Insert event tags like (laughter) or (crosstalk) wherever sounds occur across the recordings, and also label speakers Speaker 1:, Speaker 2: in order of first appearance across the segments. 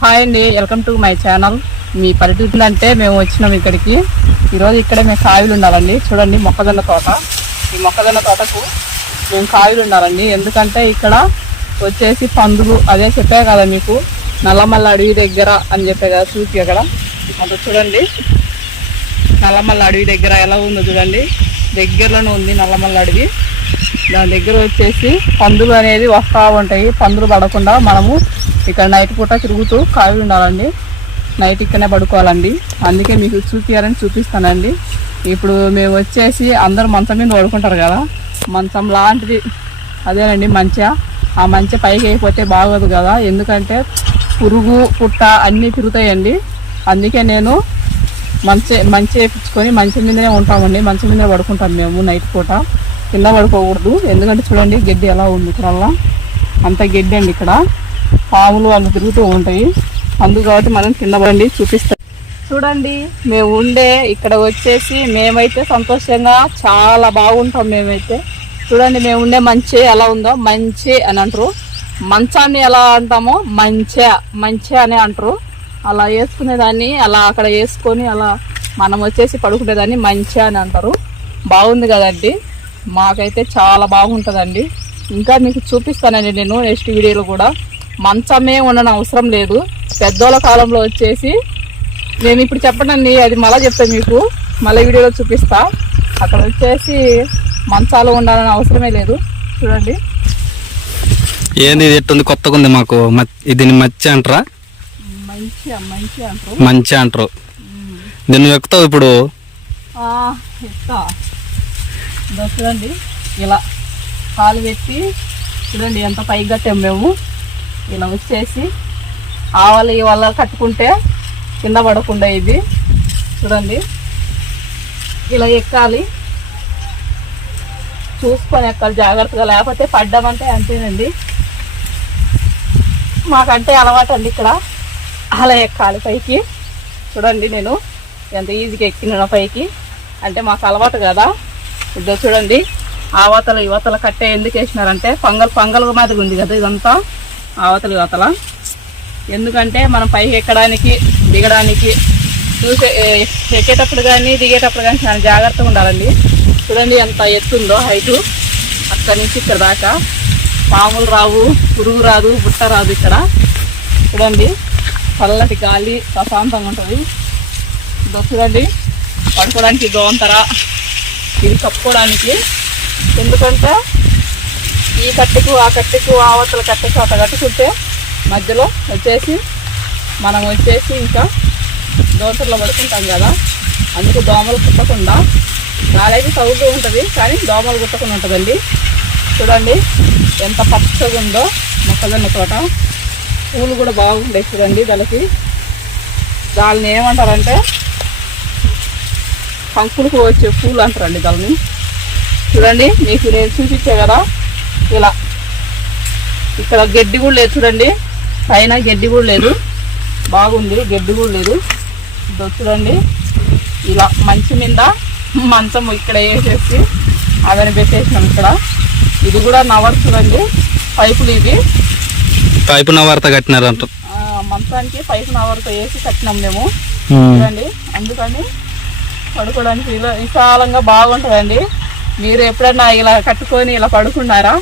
Speaker 1: Hi అండి welcome to my channel. మీ పల్లెటూరు అంటే మేము వచ్చినాం ఇక్కడికి. ఈరోజు ఇక్కడ మేము కాయలు ఉండాలండి. చూడండి మొక్కజొన్న తోట. ఈ మొక్కజొన్న తోటకు మేము కాయలు ఉండాలండి. ఎందుకంటే ఇక్కడ వచ్చేసి పందులు అదే చెప్పే కదా మీకు నల్లమల్ల అడవి దగ్గర అని చెప్పే కదా చూపి అక్కడ అంత చూడండి. నల్లమల్ల అడవి దగ్గర ఎలా ఉందో చూడండి. దగ్గరలోనే ఉంది నల్లమల్ల అడవి దాని దగ్గర వచ్చేసి పందులు అనేది వస్తూ ఉంటాయి. పందులు పడకుండా మనము ఇక్కడ నైట్ పూట తిరుగుతూ కాయలు ఉండాలండి. నైట్ ఇక్కడనే పడుకోవాలండి. అందుకే మీకు చూపించారని చూపిస్తానండి. ఇప్పుడు మేము వచ్చేసి అందరూ మంచం మీద పడుకుంటారు కదా. మంచం లాంటిది. అదేనండి మంచిగా ఆ మంచి పైకి అయిపోతే బాగోదు కదా. ఎందుకంటే పురుగు పుట్ట అన్నీ తిరుగుతాయండి. అందుకే నేను మంచి మంచి వేయించుకొని మంచి మీదనే ఉంటామండి. మంచి మీదనే పడుకుంటాం మేము నైట్ పూట. కింద పడుకోకూడదు. ఎందుకంటే చూడండి గడ్డి ఎలా ఉంది. ఇక్కడ అంత గడ్డి అండి ఇక్కడ. పాములు అవి తిరుగుతూ ఉంటాయి. అందు కాబట్టి మనం కింద పడండి చూపిస్తాం చూడండి మేము ఉండే ఇక్కడ వచ్చేసి మేమైతే సంతోషంగా చాలా బాగుంటాం మేమైతే. చూడండి మేము ఉండే మంచి ఎలా ఉందో మంచి అని అంటారు. మంచాన్ని ఎలా అంటామో మంచే మంచే అని అంటారు. అలా వేసుకునేదాన్ని అలా అక్కడ వేసుకొని అలా మనం వచ్చేసి పడుకునేదాన్ని మంచి అని అంటారు. బాగుంది కదండి. మాకైతే చాలా బాగుంటుందండి. ఇంకా మీకు చూపిస్తానండి నేను నెక్స్ట్ వీడియోలో కూడా. మంచమే ఉండని అవసరం లేదు. పెద్దోళ్ళ కాలంలో వచ్చేసి నేను ఇప్పుడు చెప్పనండి అది మళ్ళీ చెప్తాను మీకు. మళ్ళీ వీడియోలో చూపిస్తా. అక్కడ వచ్చేసి మంచాలు ఉండాలని అవసరమే లేదు. చూడండి.
Speaker 2: ఏంది ఇది ఎట్టుంది? కొత్తగా ఉంది మాకు. ఇది మచ్చి అంటారా?
Speaker 1: మంచి మంచి అంటారు.
Speaker 2: మంచి అంటారు. దీన్ని ఎక్కుతావు ఇప్పుడు?
Speaker 1: చూడండి. ఇలా కాలు పెట్టి చూడండి ఎంత పైకి కట్టాం మేము ఇలా వచ్చేసి ఆవలి వల్ల కట్టుకుంటే కింద పడకుండా ఇది. చూడండి. ఇలా ఎక్కాలి. చూసుకొని ఎక్కాలి జాగ్రత్తగా. లేకపోతే పడ్డామంటే అంతేనండి. మాకంటే అలవాటు అండి ఇక్కడ. అలా ఎక్కాలి పైకి. చూడండి నేను ఎంత ఈజీగా ఎక్కినా పైకి. అంటే మాకు అలవాటు కదా. ఇదో చూడండి. ఆవతల యువతల కట్టే ఎందుకు వేసినారంటే పంగల్ పంగల్ మాదిరి ఉంది కదా ఇదంతా. ఆవతల అవతల. ఎందుకంటే మనం పైకి ఎక్కడానికి దిగడానికి చూసే ఎక్కేటప్పుడు కానీ దిగేటప్పుడు కానీ చాలా జాగ్రత్తగా ఉండాలండి. చూడండి ఎంత ఎత్తుందో హైటు. అక్కడి నుంచి ఇక్కడ దాకా. పాములు రావు పురుగు రాదు బుట్ట రాదు ఇక్కడ. చూడండి. చల్లటి గాలి ప్రశాంతంగా ఉంటుంది. ఇదో చూడండి. పడుకోవడానికి గోంతర ఇది కప్పుకోవడానికి. ఎందుకంటే ఈ కట్టెకు ఆ కట్టెకు ఆవతల కట్టెకు అట్లా కట్టుకుంటే మధ్యలో వచ్చేసి మనం వచ్చేసి ఇంకా దోసలో పడుకుంటాం కదా. అందుకు దోమలు కుట్టకుండా నాలైతే సౌకర్యం ఉంటుంది కానీ దోమలు కుట్టకుండా ఉంటుందండి. చూడండి ఎంత పచ్చగా ఉందో మొక్కజొన్న తోట. పూలు కూడా బాగుంటాయి చూడండి దానికి. దాన్ని ఏమంటారంటే పంకులకు వచ్చే పూలు అంటారండి దాన్ని. చూడండి మీకు నేను చూపించే కదా ఇలా. ఇక్కడ గడ్డి కూడా లేదు చూడండి. పైన గడ్డి కూడా లేదు. బాగుంది గడ్డి కూడా లేదు. చూడండి. ఇలా మంచి మీద మంచం ఇక్కడ వేసేసి అవన్నీ పెట్టేసినాం ఇక్కడ. ఇది కూడా నవర్ చూడండి. పైపులు ఇవి.
Speaker 2: పైపు నవార్త కట్టినారు అంటారు
Speaker 1: ఆ, మంచానికి పైపు నవర్తో వేసి కట్టినాం మేము. చూడండి. అందుకని పడుకోవడానికి ఇలా విశాలంగా బాగుంటుందండి. మీరు ఎప్పుడన్నా ఇలా కట్టుకొని ఇలా పడుకున్నారా?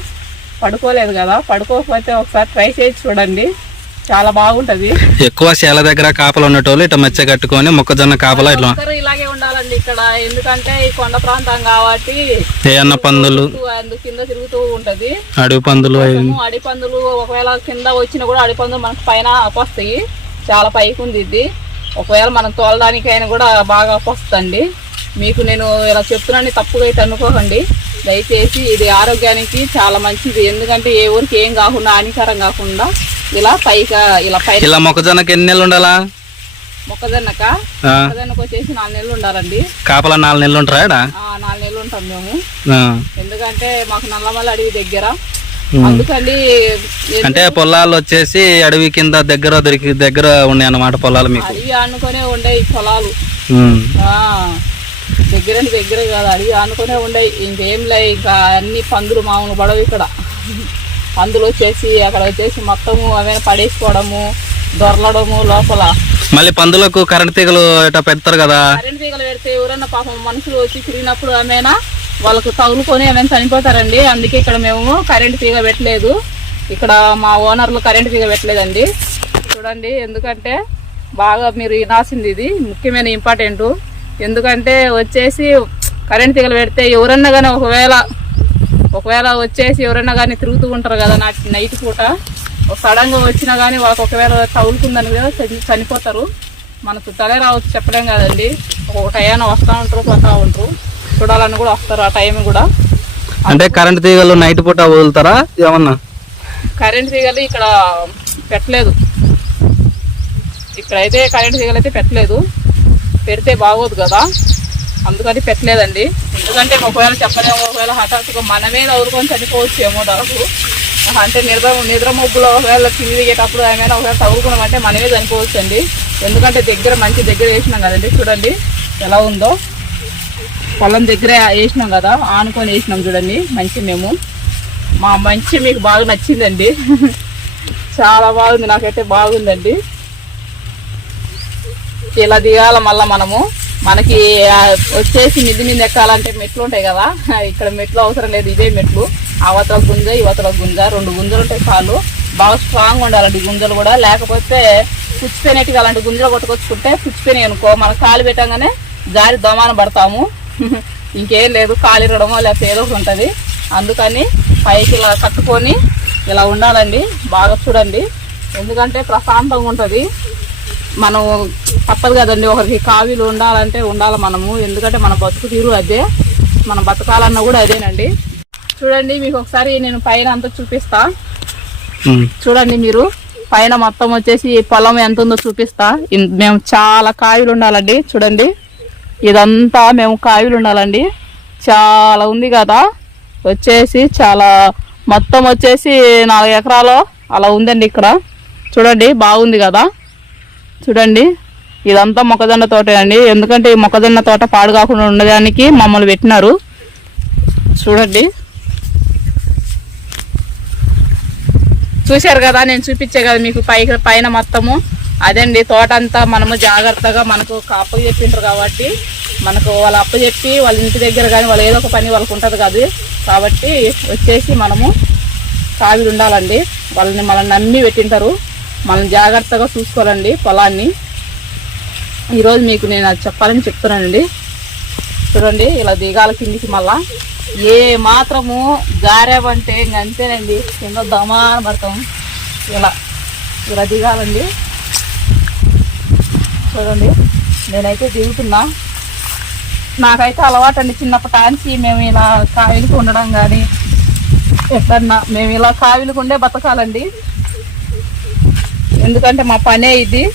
Speaker 1: పడుకోలేదు కదా. పడుకోకపోతే ఒకసారి ట్రై చేసి చూడండి. చాలా బాగుంటది.
Speaker 2: ఎక్కువ శేల దగ్గర కాపలు ఉన్నటోళ్ళు ఇట్లా మచ్చ కట్టుకొని మొక్కజొన్న కాపలా ఇట్లా
Speaker 1: ఇలాగే ఉండాలండి ఇక్కడ. ఎందుకంటే ఈ కొండ ప్రాంతం కాబట్టి
Speaker 2: ఏ అన్న పందులు?
Speaker 1: అందు కింద తిరుగుతూ ఉంటది.
Speaker 2: అడవి పందులు
Speaker 1: కొంచెము అడిపందులు ఒకవేళ కింద వచ్చినా కూడా అడిపందులు మనకు పైన వస్తాయి చాలా పైకి ఉంది ఇది ఒకవేళ మనం తోలడానికైనా కూడా బాగా వస్తుందండి మీకు నేను ఇలా చెప్తున్నాను తప్పుగా అయితే అనుకోకండి. దయచేసి ఇది ఆరోగ్యానికి చాలా మంచిది. ఎందుకంటే ఏ ఊరికి ఏం కాకుండా హానికరం కాకుండా ఇలా పైగా ఇలా పై
Speaker 2: ఇలా మొక్కజొన్నకి ఎన్ని నెలలు ఉండాలా?
Speaker 1: మొక్కజొన్నక? మొక్కజొన్నకు వచ్చేసి నాలుగు నెలలు ఉండాలండి.
Speaker 2: కాపలా నాలుగు నెలలు ఉంటారా
Speaker 1: నాలుగు నెలలు ఉంటాం మేము. ఎందుకంటే మాకు నల్లమల్ల అడవి దగ్గర. అందుకని
Speaker 2: అంటే పొలాలు వచ్చేసి అడవి కింద దగ్గర దొరికి దగ్గర ఉన్నాయి అన్నమాట పొలాలు మీకు.
Speaker 1: అడవి ఆనుకొనే ఉండే పొలాలు. దగ్గర దగ్గర కాదు అడవి ఆనుకునే ఉండే ఇంకేం లే ఇంకా అన్ని పందులు మామూలు పడవు ఇక్కడ. పందులు వచ్చేసి అక్కడ వచ్చేసి మొత్తము అవే పడేసుకోవడము దొరలడము లోపల.
Speaker 2: మళ్ళీ పందులకు కరెంట్ తీగలు ఇట్లా పెడతారు కదా.
Speaker 1: కరెంట్ తీగలు పెడితే ఎవరన్నా పాపం మనుషులు వచ్చి తిరిగినప్పుడు ఏమైనా వాళ్ళకు తగులుకొని ఏమైనా చనిపోతారండి. అందుకే ఇక్కడ మేము కరెంట్ తీగ పెట్టలేదు. ఇక్కడ మా ఓనర్లు కరెంట్ తీగ పెట్టలేదండి. చూడండి ఎందుకంటే బాగా మీరు వినాల్సింది ఇది. ముఖ్యమైన ఇంపార్టెంట్ ఎందుకంటే వచ్చేసి కరెంట్ తీగలు పెడితే ఎవరన్నా కానీ ఒకవేళ ఒకవేళ వచ్చేసి ఎవరైనా కానీ తిరుగుతూ ఉంటారు కదా నా నైట్ పూట. సడన్గా వచ్చినా కానీ వాళ్ళకి ఒకవేళ తగులుకుందని కూడా చని- చనిపోతారు. మన చుట్టాలే రావచ్చు చెప్పలేం కదండి. ఒక టైం వస్తూ ఉంటారు పోతా ఉంటారు. చూడాలని కూడా వస్తారు ఆ టైం కూడా.
Speaker 2: అంటే కరెంట్ తీగలు నైట్ పూట వదులుతారా? ఏమన్నా?
Speaker 1: కరెంట్ తీగలు ఇక్కడ పెట్టలేదు. ఇక్కడైతే కరెంట్ తీగలు అయితే పెట్టలేదు. పెడితే బాగోదు కదా. అందుకని పెట్టలేదండి. ఎందుకంటే ఒకవేళ చెప్పలేము ఒకవేళ హఠాత్తుగా మనమే చదువుకొని చనిపోవచ్చు ఏమో నాకు అంటే నిద్ర నిద్ర మొగ్గులో ఒకవేళ కింది దిగేటప్పుడు ఏమైనా ఒకవేళ తగులుకున్నామంటే మనమే చనిపోవచ్చు అండి ఎందుకంటే దగ్గర మంచి దగ్గర వేసినాం కదండి చూడండి ఎలా ఉందో. పొలం దగ్గర వేసినాం కదా ఆనుకొని వేసినాం చూడండి మంచి మేము. మా మంచి మీకు బాగా నచ్చిందండి. (laughs) చాలా బాగుంది నాకైతే బాగుందండి. ఇలా దిగాల మళ్ళా మనము. మనకి వచ్చేసి మిది మీద ఎక్కాలంటే మెట్లు ఉంటాయి కదా. (laughs) ఇక్కడ మెట్లు అవసరం లేదు ఇదే మెట్లు. అవతల గుంజ ఇవతల గుంజ. రెండు గుంజలు ఉంటాయి చాలు. బాగా స్ట్రాంగ్ ఉండాలండి గుంజలు కూడా. లేకపోతే పుచ్చిపోయినట్టుగా అలాంటి గుంజలు కొట్టుకొచ్చుకుంటే పుచ్చిపోయినాయి అనుకో. మనం కాలు పెట్టగానే జారి దమాన పడతాము. (laughs) ఇంకేం లేదు కాలు ఇరడమో లేకపోతే ఏదో ఒకటి ఉంటుంది. అందుకని పైకి ఇలా కట్టుకొని ఇలా ఉండాలండి. బాగా చూడండి. ఎందుకంటే ప్రశాంతంగా ఉంటుంది. మనం తప్పదు కదండి. ఒకరికి కావిలు ఉండాలంటే ఉండాలి మనము. ఎందుకంటే మన బతుకు తీరు అదే. మనం బతకాలన్నా కూడా అదేనండి. చూడండి మీకు ఒకసారి నేను పైన అంతా చూపిస్తా. చూడండి మీరు. పైన మొత్తం వచ్చేసి పొలం ఎంత ఉందో చూపిస్తా. మేము చాలా కాయలు ఉండాలండి. చూడండి. ఇదంతా మేము కాయలు ఉండాలండి. చాలా ఉంది కదా. వచ్చేసి చాలా మొత్తం వచ్చేసి నాలుగు ఎకరాలు అలా ఉందండి ఇక్కడ. చూడండి బాగుంది కదా. చూడండి. ఇదంతా మొక్కజొన్న తోట అండి. ఎందుకంటే ఈ మొక్కజొన్న తోట పాడు కాకుండా ఉండడానికి మమ్మల్ని పెట్టినారు. చూడండి. చూశారు కదా నేను చూపించే కదా మీకు పైకి పైన మొత్తము. అదండి తోట అంతా మనము జాగ్రత్తగా మనకు అప్పు చెప్పింటారు కాబట్టి మనకు వాళ్ళు అప్పు చెప్పి వాళ్ళ ఇంటి దగ్గర కానీ వాళ్ళు ఏదో ఒక పని వాళ్ళకు ఉంటుంది కాదు కాబట్టి వచ్చేసి మనము కావిడి ఉండాలండి. వాళ్ళని మనల్ని నమ్మి పెట్టింటారు. మనం జాగ్రత్తగా చూసుకోవాలండి పొలాన్ని. ఈరోజు మీకు నేను అది చెప్పాలని చెప్తున్నానండి. చూడండి ఇలా దిగాల కిందికి మళ్ళా. ఏ మాత్రము గారేవంటే ఇంక అంతేనండి. కింద దమాన పడతాం. ఇలా ఇలా దిగాలండి. చూడండి నేనైతే దిగుతున్నా. నాకైతే అలవాటు అండి చిన్నప్పటి నుంచి మేము ఇలా కావిలుకు ఉండడం కానీ ఎక్కడన్నా మేము ఇలా కావిలుకుండే ఉండే బతకాలండి. ఎందుకంటే మా పనే ఇది.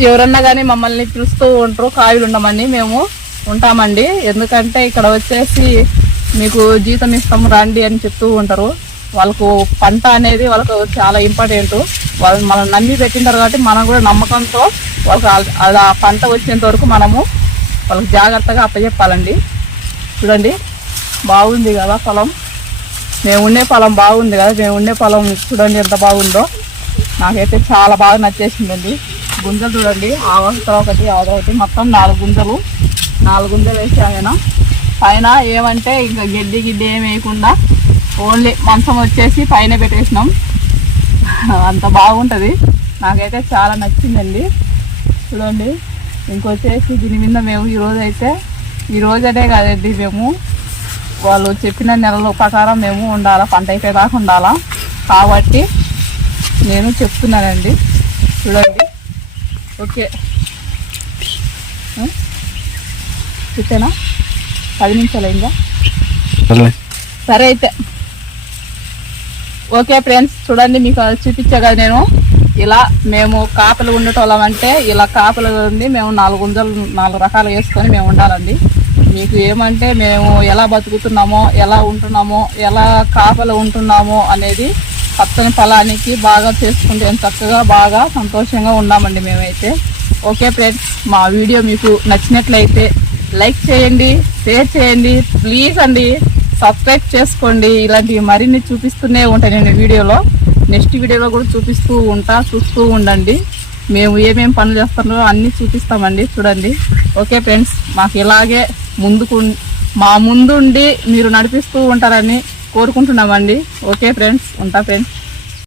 Speaker 1: ఎవరన్నా కానీ మమ్మల్ని పిలుస్తూ ఉంటారు కాయలు ఉండమని మేము ఉంటామండి. ఎందుకంటే ఇక్కడ వచ్చేసి మీకు జీతం ఇస్తాం రండి అని చెప్తూ ఉంటారు. వాళ్ళకు పంట అనేది వాళ్ళకు చాలా ఇంపార్టెంట్. వాళ్ళు మనం నమ్మి పెట్టింటారు కాబట్టి మనం కూడా నమ్మకంతో వాళ్ళకి ఆ- ఆ పంట వచ్చేంత వరకు మనము వాళ్ళకి జాగ్రత్తగా అప్పచెప్పాలండి. చూడండి బాగుంది కదా పొలం మేము ఉండే పొలం బాగుంది కదా మేము ఉండే పొలం చూడండి ఎంత బాగుందో. నాకైతే చాలా బాగా నచ్చేసిందండి. గుంజలు చూడండి. ఆవత ఒకటి ఆవత ఒకటి. మొత్తం నాలుగు గుంజలు. నాలుగు గుంజలు వేసామైనా పైన ఏమంటే ఇంకా గిడ్డి గిడ్డి ఏం వేయకుండా ఓన్లీ మంచం వచ్చేసి పైన పెట్టేసినాం. అంత బాగుంటుంది. నాకైతే చాలా నచ్చిందండి. చూడండి. ఇంకొచ్చేసి దీని మీద మేము ఈరోజు అయితే ఈ రోజనే కాదండి మేము వాళ్ళు చెప్పిన నెలల ప్రకారం మేము ఉండాలా పంట అయిపోయేదాకా ఉండాలా. కాబట్టి నేను చెప్తున్నానండి. చూడండి. ఓకే? చూసానా? పది నిమిషాలు అయిందా. సరే. అయితే. ఓకే ఫ్రెండ్స్ చూడండి మీకు చూపించా కదా నేను. ఇలా మేము కాపలు ఉండటం అంటే ఇలా కాపలు ఉంది. మేము నాలుగు గుంజలు నాలుగు రకాలు వేసుకొని మేము ఉండాలండి. మీకు ఏమంటే మేము ఎలా బతుకుతున్నామో ఎలా ఉంటున్నామో ఎలా కాపలు ఉంటున్నామో అనేది పచ్చని పొలానికి బాగా చేసుకుంటే చక్కగా బాగా సంతోషంగా ఉన్నామండి మేమైతే. ఓకే ఫ్రెండ్స్ మా వీడియో మీకు నచ్చినట్లయితే లైక్ చేయండి షేర్ చేయండి ప్లీజ్ అండి సబ్స్క్రైబ్ చేసుకోండి. ఇలాంటివి మరిన్ని చూపిస్తూనే ఉంటాయి నేను వీడియోలో. నెక్స్ట్ వీడియోలో కూడా చూపిస్తూ ఉంటా చూస్తూ ఉండండి. మేము ఏమేమి పనులు చేస్తున్నారో అన్నీ చూపిస్తామండి చూడండి. ఓకే ఫ్రెండ్స్ మాకు ఇలాగే ముందుకు మా ముందుండి మీరు నడిపిస్తూ ఉంటారని కోరుకుంటున్నామండి. ఓకే ఫ్రెండ్స్ ఉంటా ఫ్రెండ్స్